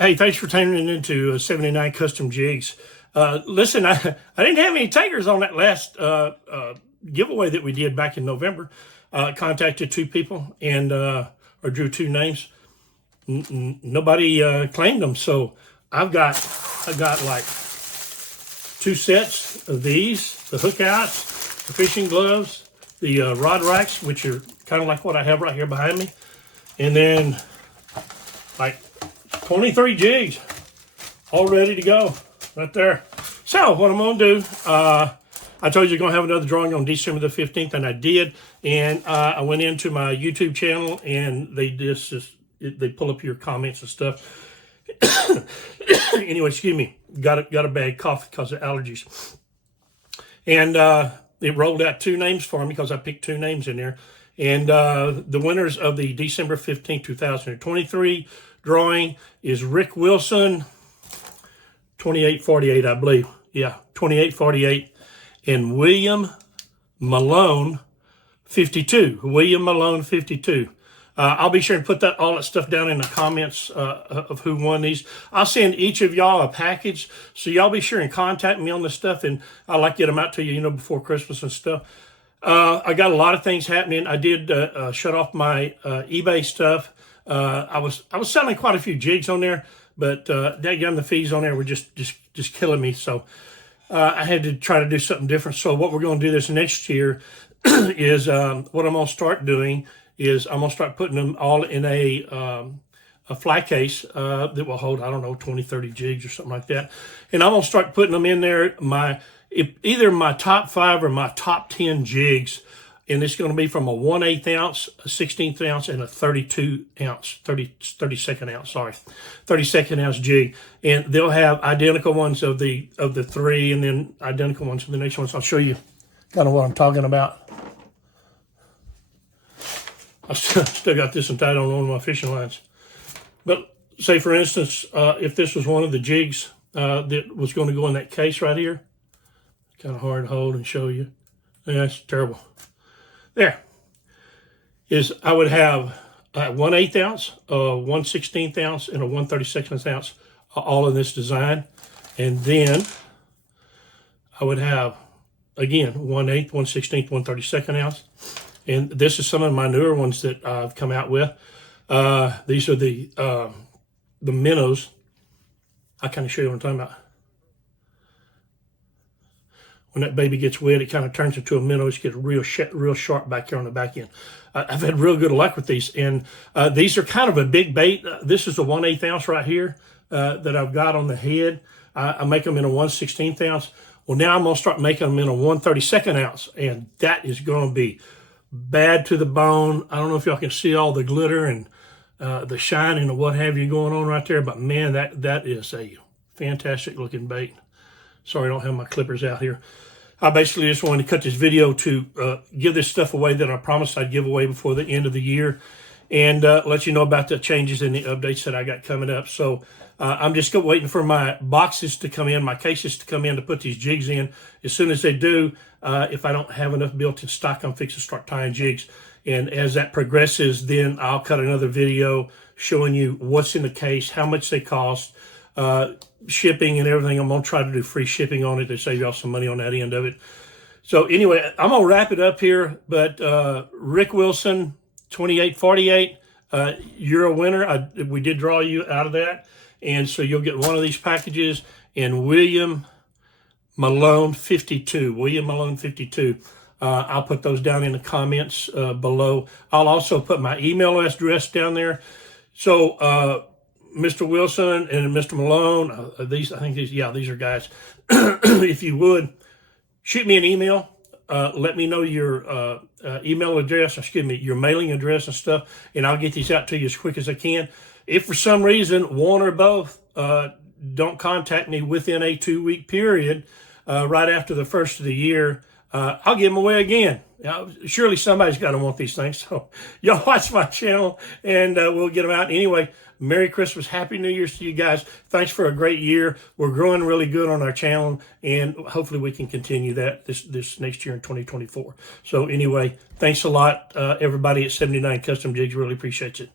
Hey, thanks for tuning into 79 Custom Jigs. Listen, I didn't have any takers on that last giveaway that we did back in November. Contacted two people and or drew two names. Nobody claimed them, so I got like two sets of these, the hook outs, the fishing gloves, the rod racks, which are kind of like what I have right here behind me, and then like 23 jigs all ready to go right there. So what I'm going to do, I told you going to have another drawing on December the 15th, and I did. And I went into my YouTube channel, and they they pull up your comments and stuff. Anyway, excuse me, got a bad cough because of allergies. And it rolled out two names for me because I picked two names in there. And the winners of the December 15th, 2023 drawing is Rick Wilson, 2848, I believe. Yeah, 2848. And William Malone, 52. William Malone, 52. I'll be sure and put all that stuff down in the comments of who won these. I'll send each of y'all a package, so y'all be sure and contact me on this stuff, and I'll like get them out to you, before Christmas and stuff. I got a lot of things happening. I did shut off my eBay stuff. I was selling quite a few jigs on there, but dadgum, the fees on there were just killing me. So I had to try to do something different. So what we're going to do this next year is what I'm going to start doing is I'm going to start putting them all in a fly case that will hold, I don't know, 20, 30 jigs or something like that. And I'm going to start putting them in there, either my top 5 or my top 10 jigs. And it's going to be from a 1/8 ounce, a 16th ounce, and a 32 ounce, 32nd ounce, sorry, 32nd ounce jig. And they'll have identical ones of the three, and then identical ones of the next ones. I'll show you kind of what I'm talking about. I still got this tied on one of my fishing lines. But say, for instance, if this was one of the jigs that was going to go in that case right here, kind of hard to hold and show you. Yeah, that's terrible. There is, I would have a 1/8 ounce, a 1/16 ounce, and a 1/32 ounce, all in this design. And then I would have, again, 1/8, 1/16, 1/32 ounce. And this is some of my newer ones that I've come out with. These are the minnows. I kind of show you what I'm talking about. When that baby gets wet, it kind of turns into a minnow. It gets real sharp back here on the back end. I've had real good luck with these. And these are kind of a big bait. This is a 1/8 ounce right here that I've got on the head. I make them in a 1/16 ounce. Well, now I'm going to start making them in a 1/32 ounce. And that is going to be bad to the bone. I don't know if y'all can see all the glitter and the shining and what have you going on right there. But, man, that is a fantastic looking bait. Sorry, I don't have my clippers out here. I basically just wanted to cut this video to give this stuff away that I promised I'd give away before the end of the year, and let you know about the changes and the updates that I got coming up. So I'm just waiting for my boxes to come in, my cases to come in to put these jigs in. As soon as they do, if I don't have enough built in stock, I'm fixing to start tying jigs. And as that progresses, then I'll cut another video showing you what's in the case, how much they cost, shipping and everything. I'm going to try to do free shipping on it to save y'all some money on that end of it. So anyway, I'm going to wrap it up here. But Rick Wilson, 2848, you're a winner. We did draw you out of that. And so you'll get one of these packages. And William Malone, 52. William Malone, 52. I'll put those down in the comments below. I'll also put my email address down there. So, Mr. Wilson and Mr. Malone, these are guys. If you would, shoot me an email. Let me know your email address, your mailing address and stuff, and I'll get these out to you as quick as I can. If for some reason, one or both, don't contact me within a 2-week period, right after the first of the year, I'll give them away again. Surely somebody's got to want these things. So y'all watch my channel, and we'll get them out. Anyway, Merry Christmas, Happy New Year's to you guys. Thanks for a great year. We're growing really good on our channel, and hopefully we can continue that this next year in 2024. So anyway, thanks a lot, everybody at 79 Custom Jigs. Really appreciate it.